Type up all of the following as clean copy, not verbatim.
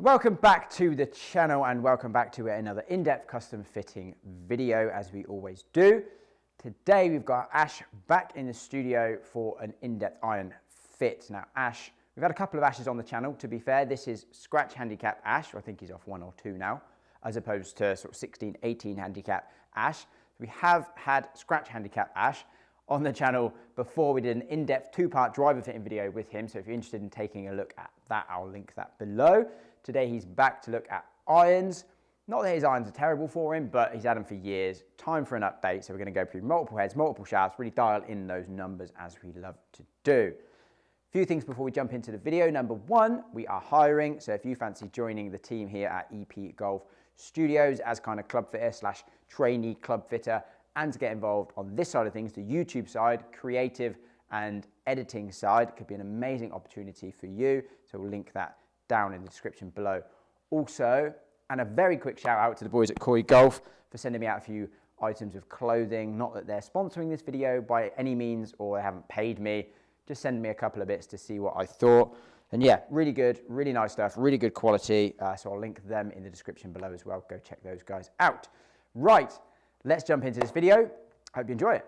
Welcome back to the channel and welcome back to another in-depth custom fitting video as we always do. Today we've got Ash back in the studio for an in-depth iron fit. Now Ash, we've had a couple of Ashes on the channel, to be fair. This is scratch handicap Ash, I think he's off 1 or 2 now, as opposed to sort of 16, 18 handicap Ash. We have had scratch handicap Ash on the channel before. We did an in-depth 2-part driver fitting video with him, so if you're interested in taking a look at that, I'll link that below. Today he's back to look at irons. Not that his irons are terrible for him, but he's had them for years. Time for an update, so we're going to go through multiple heads, multiple shafts, really dial in those numbers as we love to do. A few things before we jump into the video. Number 1, we are hiring, so if you fancy joining the team here at EP Golf Studios as kind of club fitter slash trainee club fitter, and to get involved on this side of things, the YouTube side, creative and editing side, could be an amazing opportunity for you, so we'll link that down in the description below. Also, and a very quick shout out to the boys at Koi Golf for sending me out a few items of clothing. Not that they're sponsoring this video by any means or they haven't paid me, just send me a couple of bits to see what I thought. And yeah, really good, really nice stuff, really good quality. So I'll link them in the description below as well. Go check those guys out. Right, let's jump into this video. Hope you enjoy it.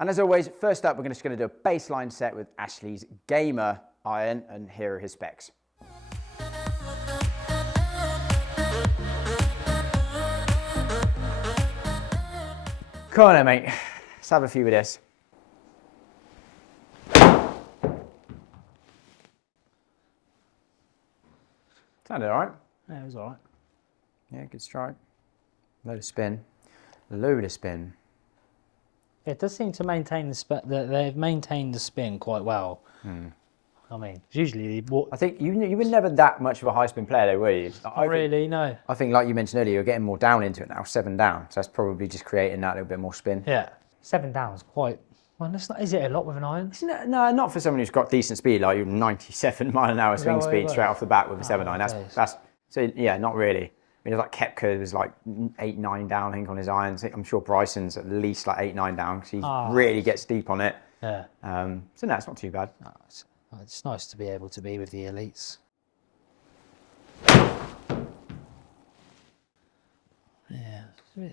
And as always, first up, we're just going to do a baseline set with Ashley's Gamer iron, and here are his specs. Come on then, mate. Let's have a few with this. Sounded all right. Yeah, it was all right. Yeah, good strike. Load of spin. Load of spin. It does seem to maintain the spin. They've maintained the spin quite well. I mean, usually I think you were never that much of a high spin player, though, were you? Not really, no. I think, like you mentioned earlier, you're getting more down into it now, 7 down. So that's probably just creating that little bit more spin. Yeah, 7 down is quite. Well, that's not. Is it a lot with an iron? No, not for someone who's got decent speed, like 97 mile an hour swing speed straight off the bat with a 7 iron. That's so yeah, not really. I mean, like Koepka was like 8, 9 down, I think, on his irons. I'm sure Bryson's at least like 8, 9 down because he really gets deep on it. Yeah. So no, it's not too bad. No, it's nice to be able to be with the elites. Yeah,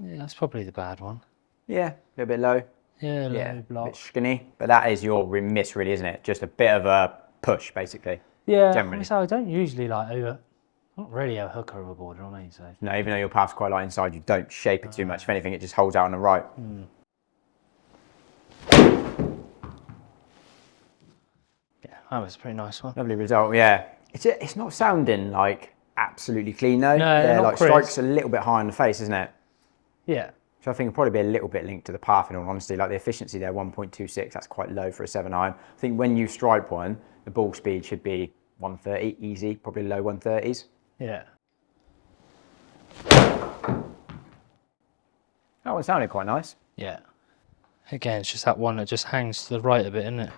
that's probably the bad one. Yeah, a little bit low. Yeah, low a block. bit skinny. But that is your miss, really, isn't it? Just a bit of a push, basically. Yeah, generally. So I don't usually like over. I'm not really a hooker of a boarder, I mean, so. No, even though your path's quite light inside, you don't shape it too much. If anything, it just holds out on the right. Yeah, that was a pretty nice one. Lovely result, yeah. It's not sounding like absolutely clean though. No, yeah, not like crisp. strike's a little bit high on the face, isn't it? Yeah. So I think it'll probably be a little bit linked to the path in all honesty. Like the efficiency there, 1.26, that's quite low for a 7 iron. I think when you stripe one, the ball speed should be 130, easy, probably low 130s. Yeah. That one sounded quite nice. Yeah. Again, it's just that one that just hangs to the right a bit, isn't it?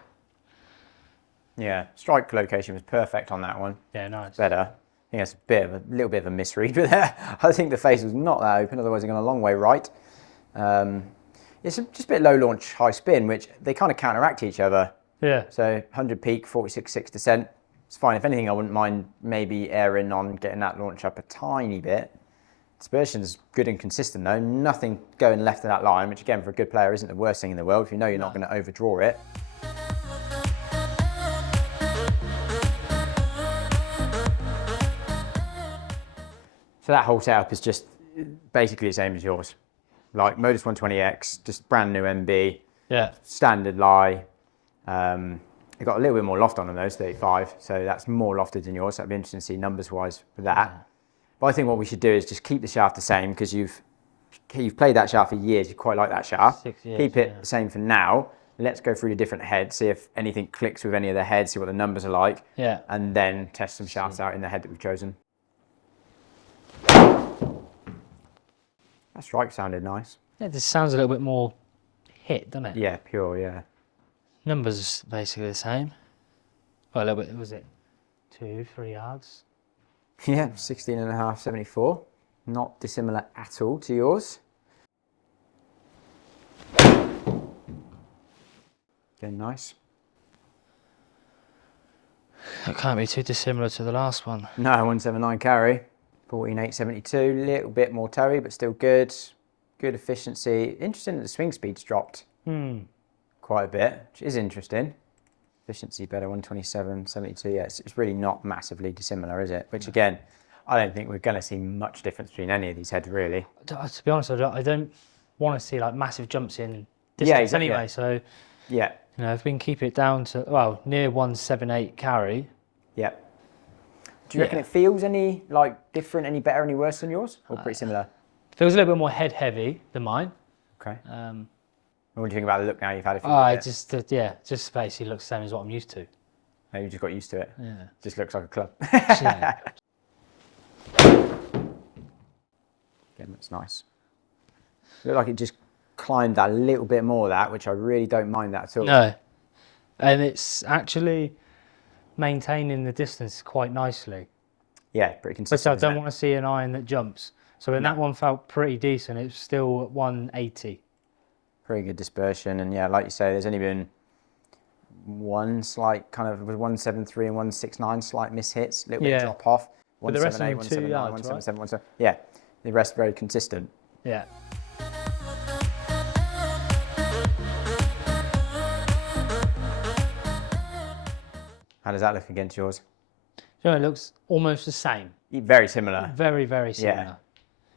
Yeah, strike location was perfect on that one. Yeah, nice. Better. I think that's a little bit of a misread with there. I think the face was not that open, otherwise it's gone a long way right. It's just a bit low launch, high spin, which they kind of counteract each other. Yeah. So 100 peak, 46.6 descent. It's fine. If anything, I wouldn't mind maybe erring on getting that launch up a tiny bit. Dispersion's good and consistent though. Nothing going left of that line, which again for a good player isn't the worst thing in the world if you know you're not going to overdraw it. So that whole setup is just basically the same as yours. Like Modus 120X, just brand new MB. Yeah. Standard lie. It got a little bit more loft on them, those 35, so that's more lofted than yours. So that'd be interesting to see numbers-wise for that. Yeah. But I think what we should do is just keep the shaft the same because you've played that shaft for years. You quite like that shaft. 6 years, keep it the same for now. Let's go through the different heads, see if anything clicks with any of the heads, see what the numbers are like. Yeah. And then test some shafts out in the head that we've chosen. That strike sounded nice. Yeah, this sounds a little bit more hit, doesn't it? Yeah, pure, yeah. Numbers basically the same. Well, a little bit, was it 2, 3 yards? Yeah, 16.5, 74. Not dissimilar at all to yours. Again, nice. That can't be too dissimilar to the last one. No, 179 carry, 14872, little bit more towy, but still good. Good efficiency. Interesting that the swing speed's dropped quite a bit, which is interesting. Efficiency better, 127.72. Yeah, it's really not massively dissimilar, is it? Which again, I don't think we're going to see much difference between any of these heads, really. To be honest, I don't want to see like massive jumps in distance anyway. So yeah, you know, if we can keep it down to near 178 carry. Yeah. Do you reckon it feels any like different, any better, any worse than yours, or pretty similar? Feels a little bit more head heavy than mine. Okay. What do you think about the look now you've had it? Just basically looks the same as what I'm used to. Maybe you just got used to it. Yeah. Just looks like a club. Yeah. Again, that's nice. Looked like it just climbed that little bit more, which I really don't mind that at all. No. And it's actually maintaining the distance quite nicely. Yeah, pretty consistent. But I don't want to see an iron that jumps. So when that one felt pretty decent, it's still at 180. Pretty good dispersion, and yeah, like you say, there's only been one slight kind of 173 and 169 slight mishits, a little bit drop off. But the rest of them 178, 179, 177, right? 177. Yeah, the rest very consistent. Yeah. How does that look against yours? You know, it looks almost the same. Very similar. Very, very similar. Yeah.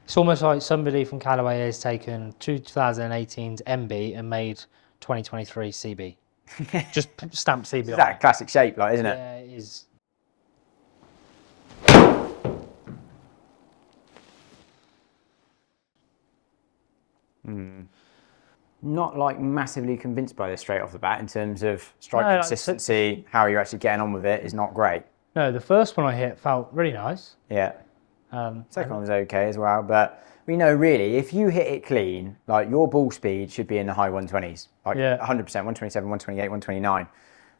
It's almost like somebody from Callaway has taken 2018's MB and made 2023 CB. Just stamped CB. It's that classic shape, like, isn't it? Yeah, it is. Not like massively convinced by this straight off the bat in terms of strike consistency, how you're actually getting on with it is not great. No, the first one I hit felt really nice. Yeah. Second one was okay as well, but we know really if you hit it clean, like your ball speed should be in the high 120s, like 100%, 127, 128, 129.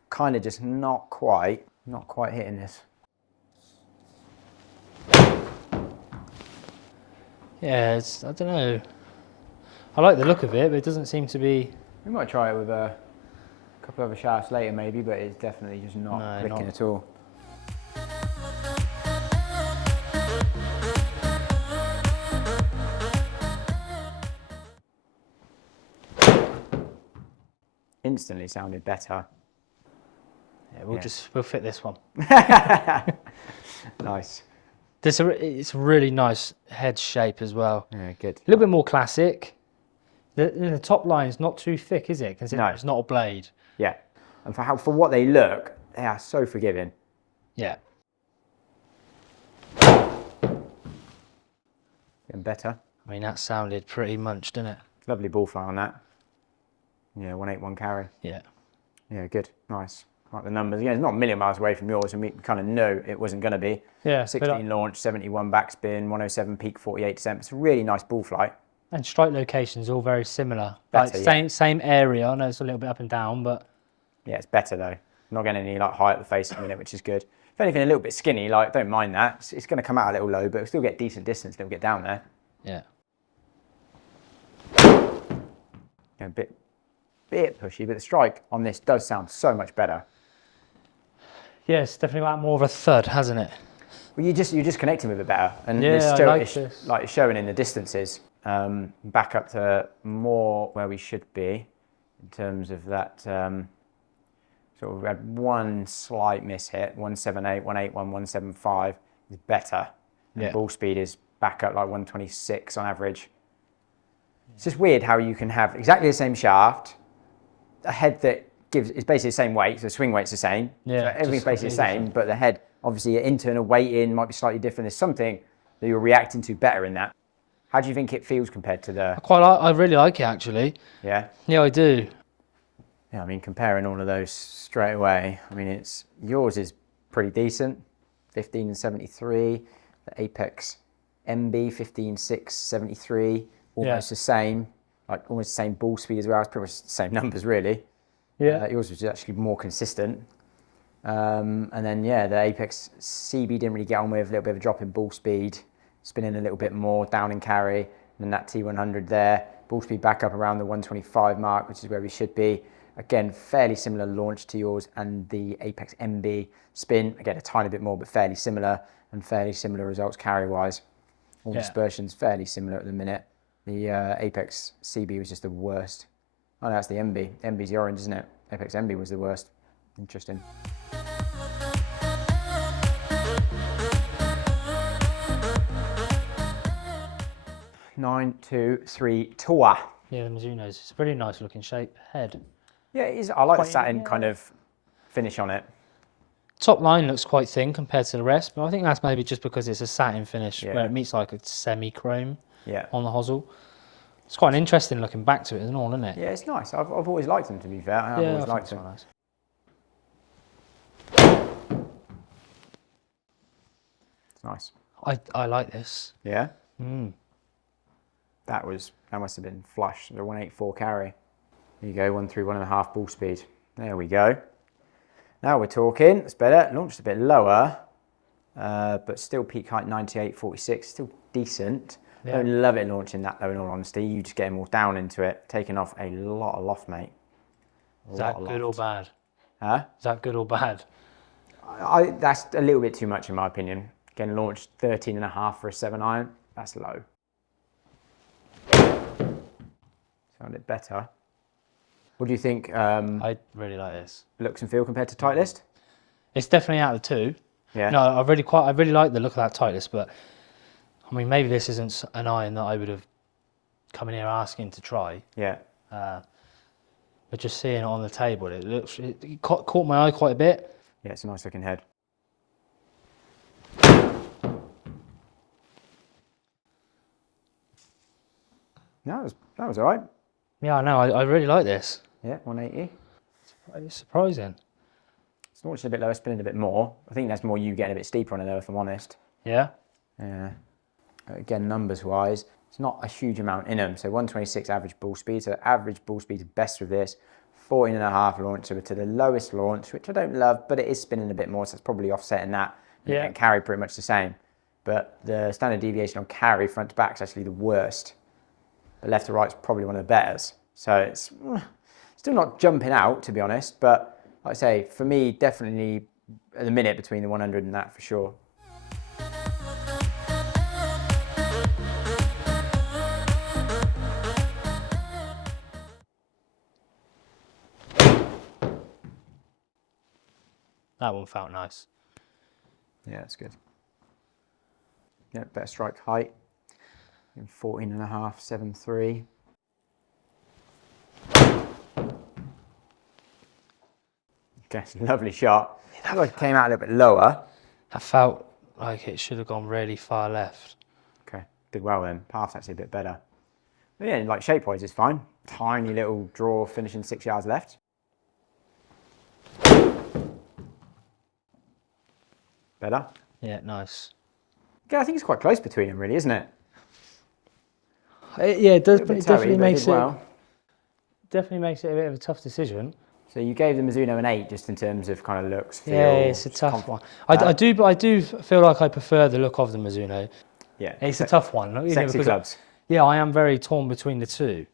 Kind of just not quite hitting this. Yeah, I don't know. I like the look of it, but it doesn't seem to be. We might try it with a couple of other shafts later maybe, but it's definitely just not clicking at all. Instantly sounded better. Yeah, we'll fit this one. Nice. It's a really nice head shape as well. Yeah, good. A little bit more classic. The top line is not too thick, is it? Considering it's not a blade. Yeah, and for what they look, they are so forgiving. Yeah. Getting better. I mean, that sounded pretty munched, didn't it? Lovely ball fly on that. Yeah, 181 carry. Yeah. Yeah, good. Nice. Like the numbers. Yeah, it's not a million miles away from yours, and we kind of know it wasn't going to be. Yeah. 16 launch, 71 backspin, 107 peak, 48 descent. It's a really nice ball flight. And strike locations all very similar. Better, like same area. I know it's a little bit up and down, but yeah, it's better though. Not getting any like high at the face at the minute, which is good. If anything, a little bit skinny, like don't mind that. It's going to come out a little low, but it'll still get decent distance. It'll get down there. Yeah. Yeah, a bit pushy, but the strike on this does sound so much better. Yeah, it's definitely got more of a thud, hasn't it? Well, you're just connecting with it better, and yeah, it's still like it's showing in the distances. Back up to more where we should be in terms of that. Sort of we had one slight miss hit, 178, 181, 175 is better. And ball speed is back up like 126 on average. It's just weird how you can have exactly the same shaft, a head that is basically the same weight, so the swing weight's the same. Yeah, so everything's basically the same, but the head, obviously your internal weight in might be slightly different. There's something that you're reacting to better in that. How do you think it feels compared to the... I really like it actually. Yeah? Yeah, I do. Yeah, I mean, comparing all of those straight away, I mean, yours is pretty decent, 15 and 73. The Apex MB, 15, 6, 73, almost the same, like almost the same ball speed as well. It's pretty much the same numbers, really. Yeah. Yours was actually more consistent. And then, yeah, the Apex CB didn't really get on with, a little bit of a drop in ball speed, spinning a little bit more, down in carry, and then that T100 there. Ball speed back up around the 125 mark, which is where we should be. Again, fairly similar launch to yours, and the Apex MB spin, again, a tiny bit more, but fairly similar, and fairly similar results carry-wise. All dispersions fairly similar at the minute. The Apex CB was just the worst. Oh, no, that's the MB. MB's the orange, isn't it? Apex MB was the worst. Interesting. Nine, two, three, tour. Yeah, the Mizuno's. It's a pretty nice looking shape head. Yeah, it is. I like the satin kind of finish on it. Top line looks quite thin compared to the rest, but I think that's maybe just because it's a satin finish where it meets like a semi-chrome on the hosel. It's quite an interesting looking back to it, isn't it? Yeah, it's nice. I've always liked them, to be fair. I've always liked them. Nice. It's nice. I like this. Yeah? That must have been flush, the 184 carry. There you go, 131.5 ball speed. There we go. Now we're talking. It's better. Launched a bit lower, but still peak height 98.46. Still decent. Yeah. Don't love it launching that though, in all honesty. You just get more down into it, taking off a lot of loft, mate. Is that good or bad? Huh? Is that good or bad? That's a little bit too much in my opinion. Again, launched 13.5 for a 7-iron. That's low. Sounded better. What do you think? I really like this. Looks and feel compared to Titleist? It's definitely out of the two. Yeah. No, I really like the look of that Titleist, but I mean, maybe this isn't an iron that I would have come in here asking to try. Yeah. But just seeing it on the table, it caught my eye quite a bit. Yeah, it's a nice looking head. No, that was all right. Yeah, I know. I really like this. Yeah, 180. It's surprising. It's launching a bit lower, spinning a bit more. I think that's more you getting a bit steeper on it though, if I'm honest. Yeah? Yeah. Again, numbers-wise, it's not a huge amount in them. So 126 average ball speed. So average ball speed is best with this. 14.5 launch to the lowest launch, which I don't love, but it is spinning a bit more, so it's probably offsetting that. Yeah. And carry pretty much the same. But the standard deviation on carry front to back is actually the worst. But left to right is probably one of the betters. So it's still not jumping out, to be honest. But like I say, for me, definitely at the minute between the 100 and that for sure. That one felt nice. Yeah, it's good. Yeah, better strike height. 14.5, 7.3. Okay, it's a lovely shot. That one came out a little bit lower. I felt like it should have gone really far left. Okay, did well then. Path's actually a bit better. But yeah, like shape-wise, it's fine. Tiny little draw finishing 6 yards left. Better? Yeah, nice. Yeah, I think it's quite close between them, really, isn't it? Yeah, it does. But it definitely makes it. Definitely makes it a bit of a tough decision. So you gave the Mizuno an 8 just in terms of kind of looks, feel. Yeah, it's a tough one. I do feel like I prefer the look of the Mizuno. Yeah, it's a tough one. Sexy clubs. Yeah, I am very torn between the two.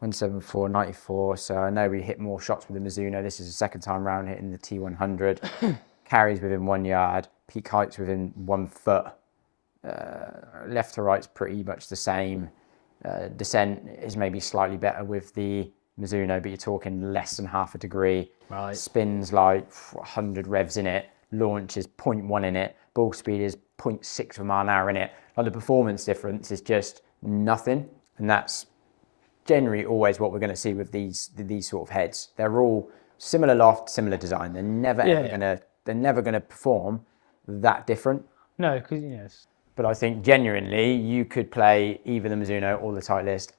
174, 94. So I know we hit more shots with the Mizuno. This is the second time round hitting the T100. Carries within 1 yard. Peak heights within 1 foot. Left to right's pretty much the same. Descent is maybe slightly better with the Mizuno, but you're talking less than half a degree. Right. Spins like 100 revs in it. Launch is 0.1 in it. Ball speed is 0.6 of a mile an hour in it. Like the performance difference is just nothing, and that's generally always what we're going to see with these sort of heads. They're all similar loft, similar design. They're never going to perform that different. No, because yes. But I think genuinely you could play either the Mizuno or the Titleist.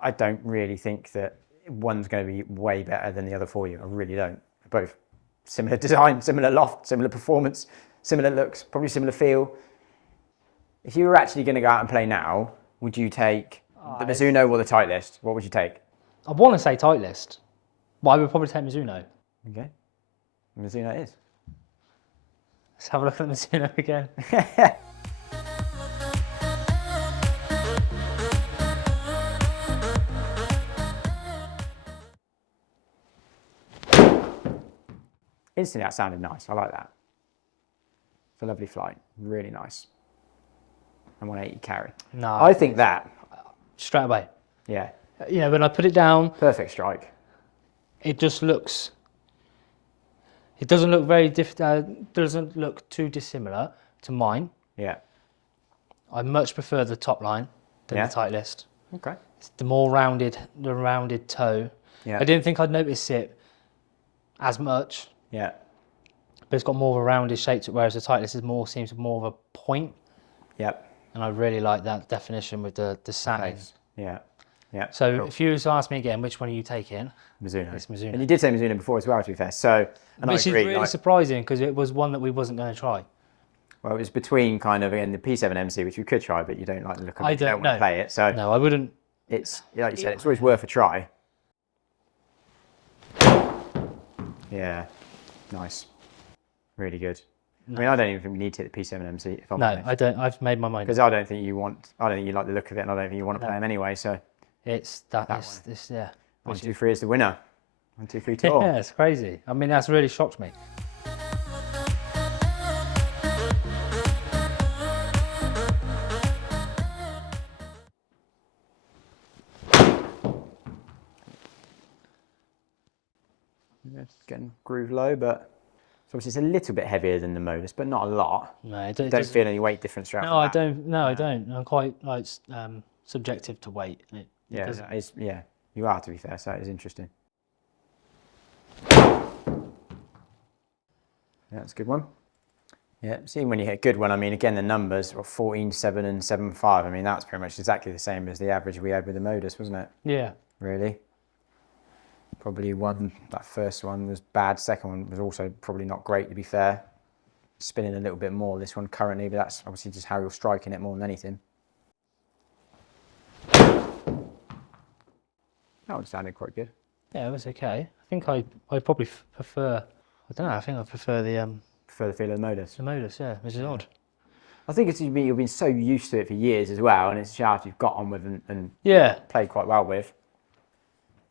I don't really think that one's going to be way better than the other for you. I really don't. Both similar design, similar loft, similar performance, similar looks, probably similar feel. If you were actually going to go out and play now, would you take the Mizuno or the Titleist? What would you take? I want to say Titleist, but I would probably take Mizuno. Okay. Mizuno it is. Let's have a look at the Mizuno again. instantly that sounded nice. I like that. It's a lovely flight. Really nice. And 180 carry. No. I think that. Straight away. Yeah. You know, when I put it down. Perfect strike. It just looks. It doesn't look very doesn't look too dissimilar to mine. Yeah. I much prefer the top line than the Titleist. Okay. It's the more rounded, toe. Yeah. I didn't think I'd notice it as much. Yeah. But it's got more of a rounded shape to it, whereas the Titleist seems more of a point. Yep. And I really like that definition with the satin. Yeah. Yeah. So if you was to ask me again, which one are you taking? Mizuno. It's Mizuno. And you did say Mizuno before as well, to be fair. So, and which I agree, is really surprising because it was one that we wasn't going to try. Well, it was between kind of, again, the P7 MC, which you could try, but you don't like the look of it. You don't want to play it. So no, I wouldn't. It's, like you said, it's always worth a try. Yeah. Nice. Really good. No. I mean, I don't even think we need to hit the P7 MC. If I'm honest. I don't. I've made my mind. Because I don't think you like the look of it, and I don't think you want to play them anyway. So it's that. It's yeah. 1, 2, 3 is the winner. 1, 2, 3 tour. Yeah, it's crazy. I mean, that's really shocked me. It's getting groove low, but obviously it's a little bit heavier than the Modus, but not a lot. No, I don't feel any weight difference throughout. No, I don't. No, I don't. I'm quite like subjective to weight. Yeah, you are, to be fair. So it is interesting. Yeah, that's a good one. Yeah, seeing when you hit a good one, I mean, again, the numbers are 14, 7 and 7, 5. I mean, that's pretty much exactly the same as the average we had with the Modus, wasn't it? Yeah. Really? Probably that first one was bad. Second one was also probably not great, to be fair. Spinning a little bit more, this one currently, but that's obviously just how you're striking it more than anything. That one sounded quite good. Yeah, it was okay. I think I probably prefer, I don't know, I think I prefer the... Prefer the feel of the Modus? The Modus, yeah, which is odd. I think it's you've been so used to it for years as well, and it's a shaft you've got on with and played quite well with.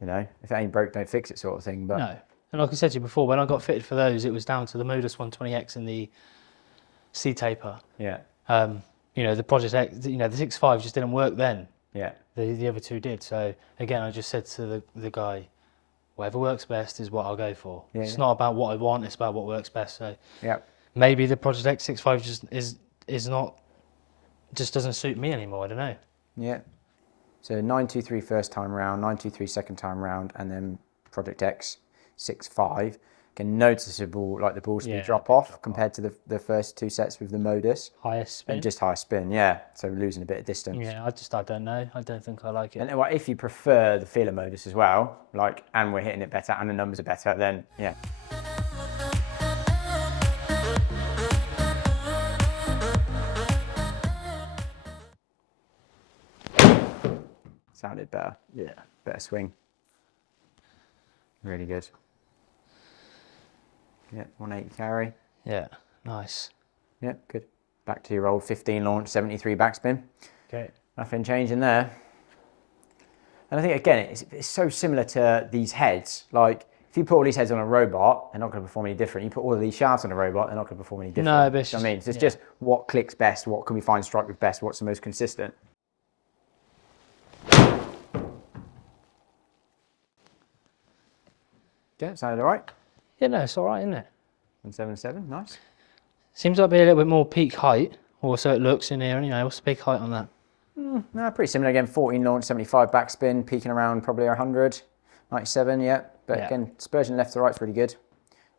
You know, if it ain't broke, don't fix it sort of thing. But no, and like I said to you before, when I got fitted for those, it was down to the Modus 120X and the C taper. Yeah. You know, the Project X, you know, the 6.5 just didn't work then. Yeah. The other two did. So again, I just said to the guy, whatever works best is what I'll go for. Yeah, it's not about what I want; it's about what works best. So yeah, maybe the Project X 6.5 just doesn't suit me anymore. I don't know. Yeah. So 923 first time round, 923 second time round, and then Project X 6.5. Again, noticeable like the ball speed drop off compared to the first two sets with the Modus. Higher spin. And just higher spin, yeah. So losing a bit of distance. Yeah, I don't know. I don't think I like it. And well, if you prefer the feel of Modus as well, and we're hitting it better and the numbers are better, then yeah. Sounded better. Yeah. Better swing. Really good. Yeah, 180 carry. Yeah, nice. Yeah, good. Back to your old 15 launch, 73 backspin. Okay. Nothing changing there. And I think, again, it's so similar to these heads. Like, if you put all these heads on a robot, they're not going to perform any different. You put all of these shafts on a robot, they're not going to perform any different. No, but it's just, I mean, it's just what clicks best, what can we find strike with best, what's the most consistent. Yeah, sounded all right. Yeah, no, it's all right, isn't it? 177, nice. Seems like be a little bit more peak height, or so it looks in here. Anyway, what's the peak height on that? No, pretty similar again. 14 launch, 75 backspin, peaking around probably 100, 97, yeah. But again, dispersion left to right's really good.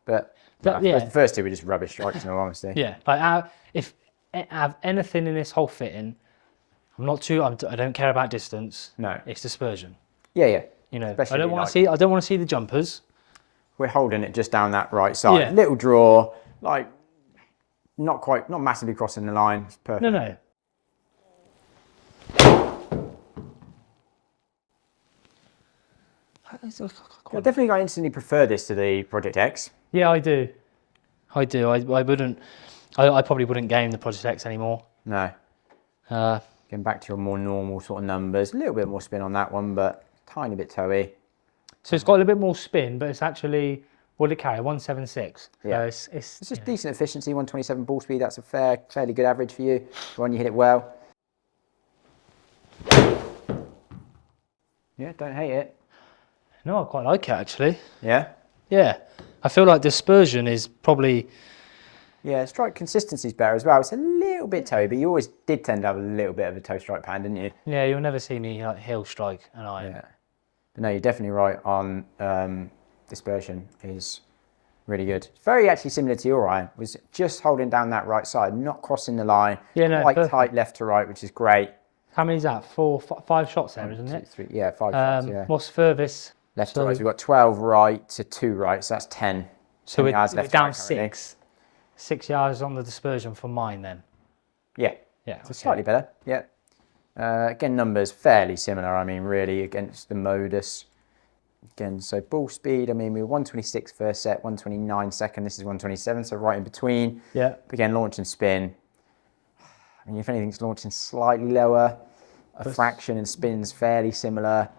But the first two were just rubbish strikes, in all honesty. Yeah, like if I have anything in this whole fitting, I don't care about distance. No, it's dispersion. Yeah, yeah. You know, especially I don't want to see the jumpers. We're holding it just down that right side. Yeah. Little draw, like not massively crossing the line. It's perfect. No, no. I definitely I instantly prefer this to the Project X. Yeah, I do. I probably wouldn't game the Project X anymore. No. Getting back to your more normal sort of numbers. A little bit more spin on that one, but tiny bit toey. So it's got a little bit more spin, but it's actually What did it carry? 176. Yeah. It's just decent efficiency, 127 ball speed. That's a fairly good average for you when you hit it well. Yeah, don't hate it. No, I quite like it actually. Yeah? Yeah. I feel like dispersion is probably... Yeah, strike consistency is better as well. It's a little bit toe, but you always did tend to have a little bit of a toe strike pan, didn't you? Yeah, you'll never see me like heel strike an iron. Yeah. But no, you're definitely right on dispersion is really good. Very actually similar to your iron. Was just holding down that right side, not crossing the line. Yeah, no, quite perfect. tight left to right, which is great. How many is that? 5 shots there, isn't it? 2, 3, yeah, 5 shots, yeah. What's furthest? Left to right, so we've got 12 right to 2 right, so that's 10. So 10 yards we're left down to right, 6. 6 yards on the dispersion for mine then. Yeah. Yeah. So slightly better, yeah. Again, numbers fairly similar, I mean, really, against the Modus. Again, so ball speed, I mean, we were 126 first set, 129 second, this is 127, so right in between. Yeah. Again, launch and spin. I mean, if anything's launching slightly lower, a fraction and spin's fairly similar.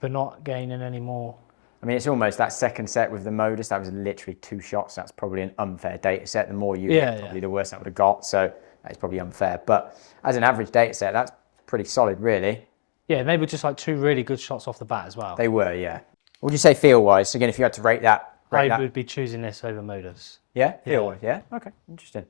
But not gaining any more. I mean, it's almost that second set with the Modus, that was literally 2 shots. That's probably an unfair data set. The more you hit, probably the worse that would have got. So that's probably unfair. But as an average data set, that's pretty solid, really. Yeah, they were just like 2 really good shots off the bat as well. They were, yeah. What would you say feel-wise? Again, if you had to rate that. I would be choosing this over Modus. Yeah? Feel-wise, yeah? Okay, interesting.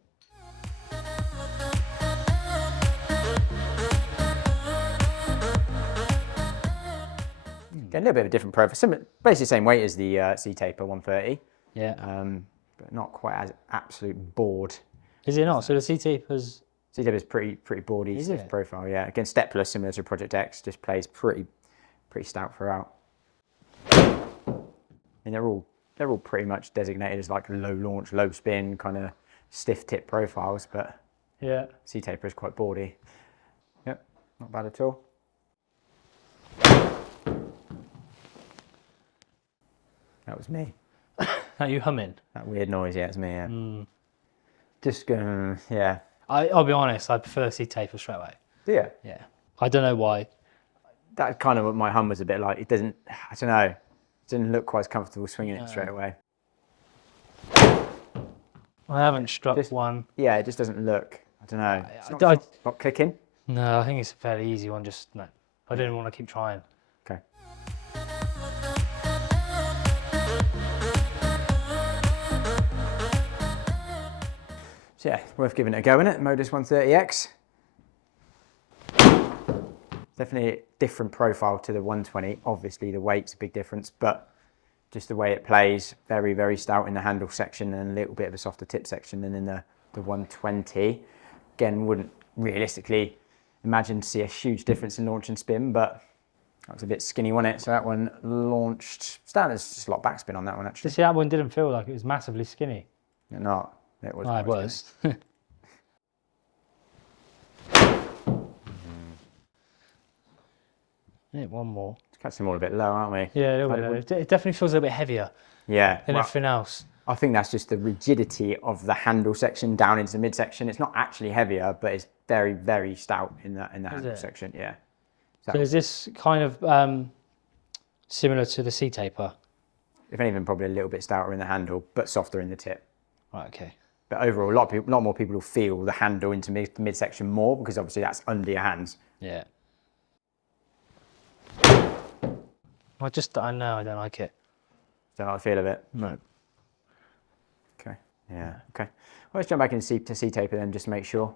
Again, a little bit of a different profile. Similar, basically the same weight as the C-Taper 130. Yeah. But not quite as absolute board. Is it not? So the C-Taper's... C-Taper is pretty boardy stiff profile, yeah. Again, Stepler, similar to Project X, just plays pretty stout throughout. I mean, they're all pretty much designated as like low launch, low spin, kind of stiff tip profiles, but yeah, C-Taper is quite boardy. Yep, not bad at all. That was me. Are you humming? That weird noise, yeah, it's me, yeah. Just going, yeah. I'll be honest, I prefer C-Taper straight away. Do you? Yeah. I don't know why. That's kind of what my hum was a bit like. It doesn't, I don't know, it didn't look quite as comfortable swinging it straight away. I haven't struck one. Yeah, it just doesn't look, I don't know. It's not clicking? No, I think it's a fairly easy one, just, no. I didn't want to keep trying. Okay. So yeah, worth giving it a go, isn't it? Modus 130X. Definitely a different profile to the 120. Obviously the weight's a big difference, but just the way it plays, very, very stout in the handle section and a little bit of a softer tip section than in the 120. Again, wouldn't realistically imagine to see a huge difference in launch and spin, but that was a bit skinny, wasn't it? So that one launched, standards just a lot of backspin on that one actually. See, that one didn't feel like it was massively skinny. Not. It was. It was. Yeah, one more. Let's catch them all a bit low, aren't we? Yeah, a little bit low. It definitely feels a little bit heavier. Yeah. Than everything else. I think that's just the rigidity of the handle section down into the midsection. It's not actually heavier, but it's very, very stout in the handle section. Yeah. So is this kind of similar to the C-Taper? If anything, probably a little bit stouter in the handle, but softer in the tip. Right. Okay. But overall, a lot more people will feel the handle into midsection more because obviously that's under your hands. Yeah. I know I don't like it. Don't like the feel of it? No. Okay. Yeah. Okay. Well, let's jump back into C-Taper then, just to make sure.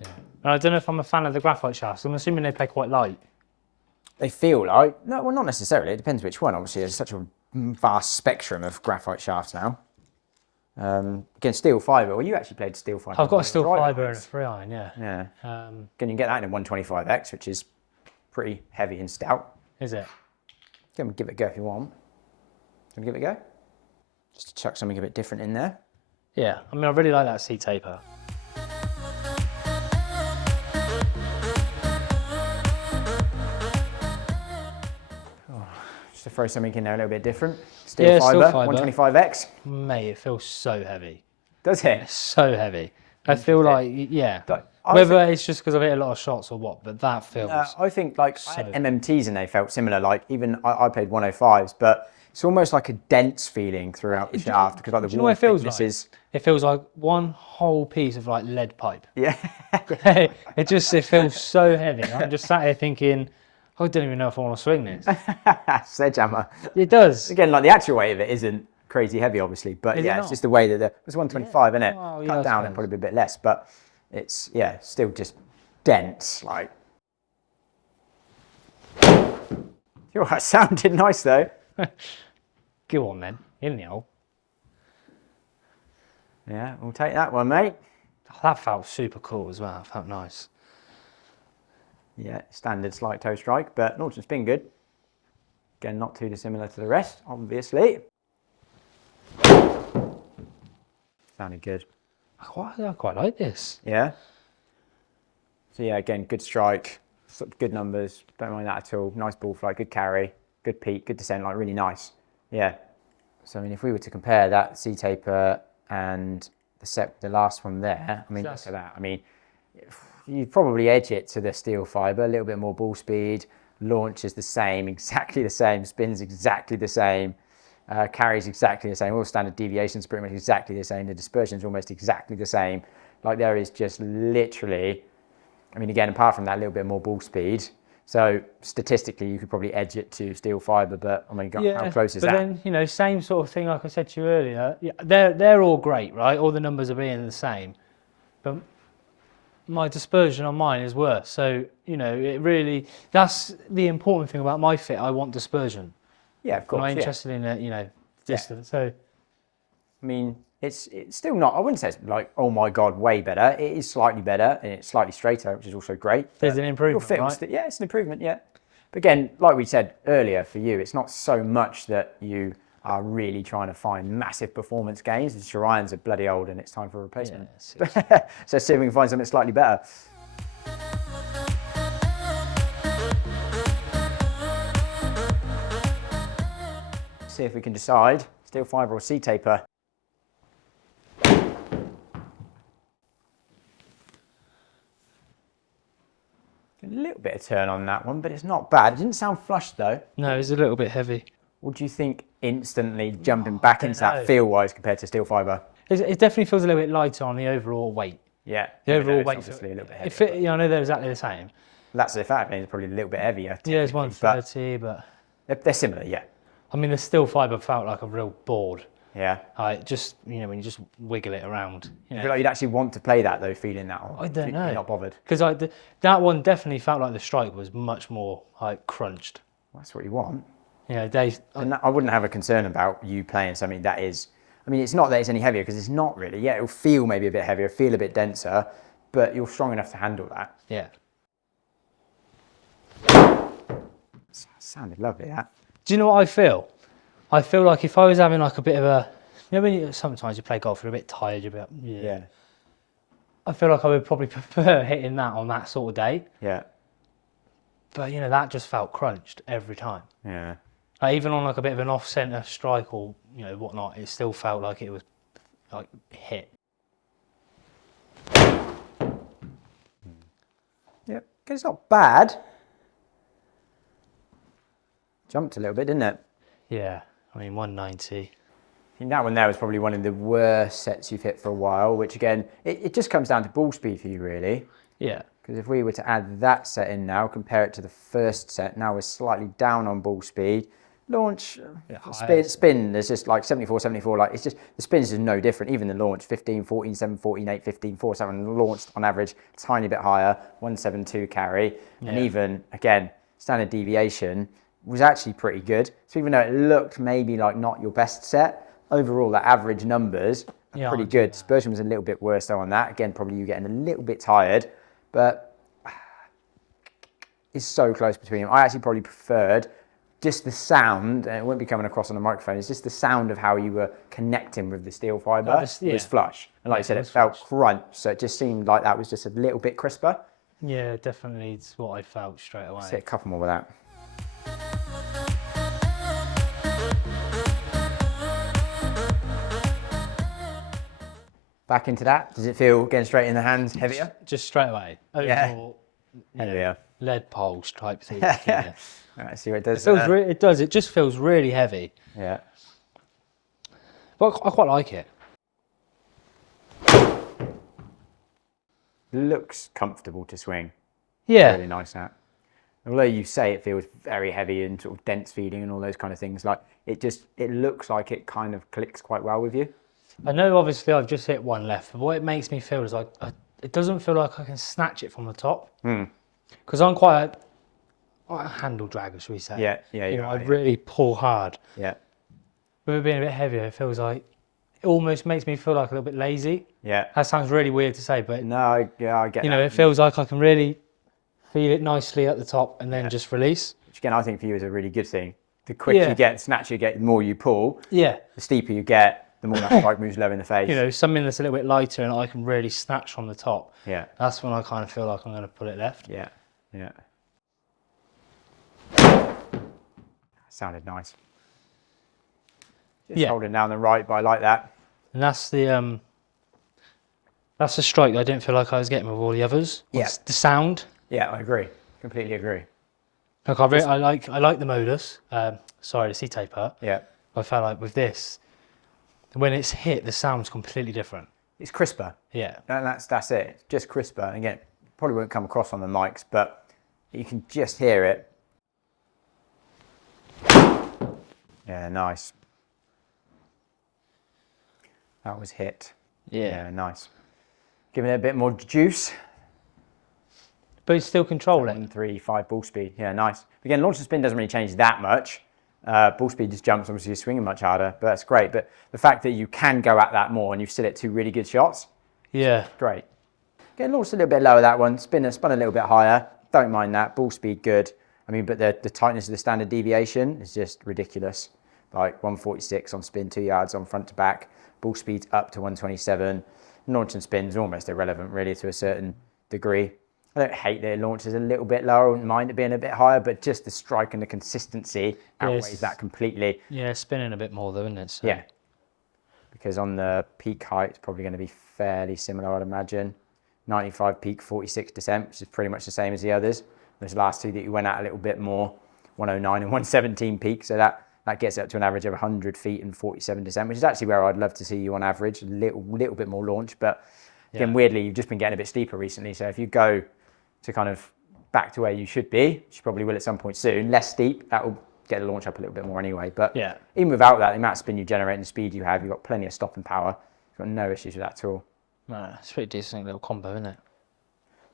Yeah. And I don't know if I'm a fan of the graphite shafts. I'm assuming they play quite light. They feel light. No, well, not necessarily. It depends which one. Obviously, there's such a vast spectrum of graphite shafts now. Again, steel fibre. Well, you actually played steel fibre. I've got a steel fibre and a 3-iron, yeah. Yeah. Again, you can get that in a 125X, which is pretty heavy and stout. Is it? Give it a go if you want. Do you want to give it a go? Just to chuck something a bit different in there. Yeah, I mean, I really like that C-Taper. Just to throw something in there a little bit different. Steel fibre, 125X. Mate, it feels so heavy. Does it? It's so heavy. I feel like, yeah. Whether it's just because I've hit a lot of shots or what, but that feels I think like so... I had MMTs and they felt similar. Like even I played 105s, but it's almost like a dense feeling throughout the shaft because like the wall thickness is. It feels like one whole piece of like lead pipe. Yeah. it feels so heavy. I'm just sat here thinking, I don't even know if I want to swing this. Sledgehammer. It does. Again, like the actual weight of it isn't crazy heavy, obviously, but it's just the way that it's 125, isn't it? Oh, Cut down and probably a bit less, but it's still just dense. Like, that sounded nice though. Go on then, in the hole. Yeah, we'll take that one, mate. Oh, that felt super cool as well. It felt nice. Yeah, standard slight toe strike, but launch and spin good. Again, not too dissimilar to the rest, obviously. Sounded good. I quite like this. Yeah. So yeah, again, good strike, good numbers. Don't mind that at all. Nice ball flight, good carry, good peak, good descent, like really nice. Yeah. So I mean, if we were to compare that C-taper and the last one there, I mean, look at that. I mean, you'd probably edge it to the Steelfiber, a little bit more ball speed. Launch is the same, exactly the same. Spins exactly the same. Carries exactly the same. All standard deviations pretty much exactly the same. The dispersion is almost exactly the same. Like there is just literally, I mean, again, apart from that, a little bit more ball speed. So statistically, you could probably edge it to Steelfiber, but I mean, how close is that? But then, you know, same sort of thing like I said to you earlier. Yeah, they're all great, right? All the numbers are being the same, but my dispersion on mine is worse. So, you know, it really, that's the important thing about my fit. I want dispersion. Yeah, of course. I'm not interested in it, you know, distance. So, I mean, it's still not, I wouldn't say it's like, oh my God, way better. It is slightly better and it's slightly straighter, which is also great. There's an improvement, right? Yeah, it's an improvement, yeah. But again, like we said earlier, for you, it's not so much that you are really trying to find massive performance gains. The Shirayans are bloody old and it's time for a replacement. Yeah, so see if we can find something slightly better. See if we can decide, Steelfiber or C-taper. A little bit of turn on that one, but it's not bad. It didn't sound flush though. No, it's a little bit heavy. What do you think instantly jumping back into that feel-wise compared to Steelfiber? It definitely feels a little bit lighter on the overall weight. Yeah. The overall weight. Obviously a little bit heavier. You know, I know they're exactly the same. That's the fact. I mean, it's probably a little bit heavier. Yeah, it's 130, but they're similar, yeah. I mean, the Steelfiber felt like a real board. Yeah. Just, you know, when you just wiggle it around. You know. I feel like you'd actually want to play that though, feeling that. I don't know. You're not bothered. Because that one definitely felt like the strike was much more like crunched. That's what you want. Yeah, and I wouldn't have a concern about you playing something that is. I mean, it's not that it's any heavier because it's not really. Yeah, it'll feel maybe a bit heavier, feel a bit denser, but you're strong enough to handle that. Yeah. Sounded lovely, that. Do you know what I feel? I feel like if I was having like a bit of a, you know, when sometimes you play golf, you're a bit tired, you're a bit, yeah. I feel like I would probably prefer hitting that on that sort of day. Yeah. But, you know, that just felt crunched every time. Yeah. Like, even on like a bit of an off-centre strike or, you know, whatnot, it still felt like it was like hit. Yep, it's not bad. Jumped a little bit, didn't it? Yeah, I mean 190. I think that one there was probably one of the worst sets you've hit for a while, which again, it just comes down to ball speed for you really. Yeah. Because if we were to add that set in now, compare it to the first set, now we're slightly down on ball speed. Launch, spin, there's just like 74, 74, like it's just, the spins is no different. Even the launch, 15, 14, 7, 14, 8, 15, 4, 7, launched on average, tiny bit higher, 172 carry. Yeah. And even, again, standard deviation was actually pretty good. So even though it looked maybe like not your best set, overall the average numbers are pretty good. Dispersion was a little bit worse though on that. Again, probably you getting a little bit tired, but it's so close between them. I actually probably preferred just the sound, and it won't be coming across on the microphone, it's just the sound of how you were connecting with the Steelfiber was flush. And like I said, it felt crunch, so it just seemed like that was just a little bit crisper. Yeah, definitely it's what I felt straight away. Let's hit a couple more with that. Back into that. Does it feel getting straight in the hands heavier? Just straight away. Overall, heavier. Lead poles type thing. Yeah. All right, see what it does. It does. It just feels really heavy. Yeah. But I quite like it. Looks comfortable to swing. Yeah. Really nice that. Although you say it feels very heavy and sort of dense feeling and all those kind of things, like it looks like it kind of clicks quite well with you. I know obviously I've just hit one left, but what it makes me feel is like, it doesn't feel like I can snatch it from the top. Because I'm quite a handle dragger, should we say. Yeah, yeah. You know, I really pull hard. Yeah. With it being a bit heavier, it feels like, it almost makes me feel like a little bit lazy. Yeah. That sounds really weird to say, but no, yeah, I get you know, it feels like I can really feel it nicely at the top and then just release. Which again, I think for you is a really good thing. The quicker you get, snatch you get, the more you pull. Yeah. The steeper you get, the more that strike moves low in the face. You know, something that's a little bit lighter and I can really snatch from the top. Yeah. That's when I kind of feel like I'm going to pull it left. Yeah. Yeah. Sounded nice. Just holding down the right, but I like that. And that's the strike I didn't feel like I was getting with all the others. Yeah. The sound. Yeah, I agree. Completely agree. Look, I like the Modus. Sorry, the C-taper. Yeah. I felt like with this, when it's hit, the sound's completely different. It's crisper. Yeah. And that's it. It's just crisper. And again, probably won't come across on the mics, but you can just hear it. Yeah, nice. That was hit. Yeah, nice. Giving it a bit more juice. But you still control it. 3, 5 ball speed. Yeah, nice. Again, launch and spin doesn't really change that much. Ball speed just jumps, obviously you're swinging much harder, but that's great. But the fact that you can go at that more and you've still hit 2 really good shots. Yeah. Great. Again, launched a little bit lower that one. Spun a little bit higher. Don't mind that. Ball speed good. I mean, but the tightness of the standard deviation is just ridiculous. Like 146 on spin, 2 yards on front to back. Ball speed's up to 127. Launch and spin's almost irrelevant really to a certain degree. I don't hate that it launches a little bit lower, I wouldn't mind it being a bit higher, but just the strike and the consistency outweighs that completely. Yeah, spinning a bit more though, isn't it? So. Yeah. Because on the peak height, it's probably going to be fairly similar, I'd imagine. 95 peak, 46 descent, which is pretty much the same as the others. Those last two that you went at a little bit more, 109 and 117 peak, so that gets up to an average of 100 feet and 47 descent, which is actually where I'd love to see you on average, a little bit more launch, but again, weirdly, you've just been getting a bit steeper recently, so if you go to kind of back to where you should be, which you probably will at some point soon, less steep, that will get the launch up a little bit more anyway, but even without that, the amount of spin you generate and the speed you have, you've got plenty of stopping power, you've got no issues with that at all. No, it's a pretty decent little combo, isn't it?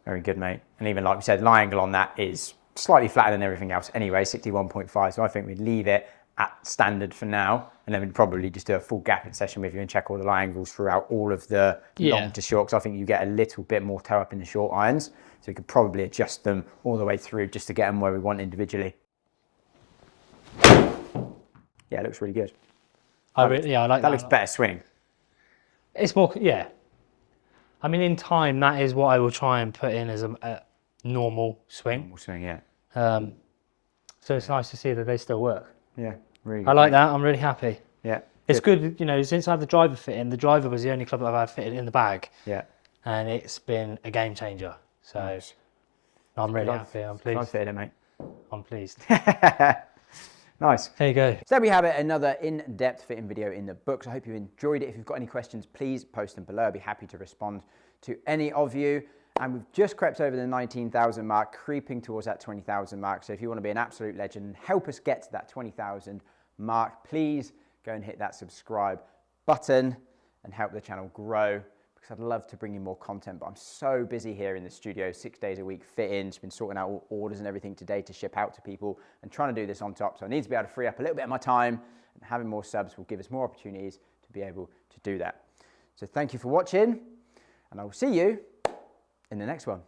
Very good, mate. And even like we said, lie angle on that is slightly flatter than everything else anyway, 61.5, so I think we'd leave it at standard for now, and then we'd probably just do a full gapping session with you and check all the lie angles throughout all of the long to short, because I think you get a little bit more toe up in the short irons, so we could probably adjust them all the way through just to get them where we want individually. Yeah, it looks really good. I like that. That looks better swing. It's more, I mean, in time, that is what I will try and put in as a normal swing. Normal swing, yeah. So it's nice to see that they still work. Yeah, really good. I like that. I'm really happy. Yeah. It's good, you know, since I had the driver fit in, the driver was the only club that I've had fitted in the bag. Yeah. And it's been a game changer. So nice. I'm really happy. I'm pleased. I've fitted it, mate. I'm pleased. Nice. There you go. So there we have it, another in-depth fitting video in the books. I hope you enjoyed it. If you've got any questions, please post them below. I'll be happy to respond to any of you. And we've just crept over the 19,000 mark, creeping towards that 20,000 mark. So if you want to be an absolute legend and help us get to that 20,000 mark, please go and hit that subscribe button and help the channel grow, because I'd love to bring you more content, but I'm so busy here in the studio, 6 days a week fitting, just been sorting out all orders and everything today to ship out to people and trying to do this on top. So I need to be able to free up a little bit of my time, and having more subs will give us more opportunities to be able to do that. So thank you for watching, and I will see you in the next one.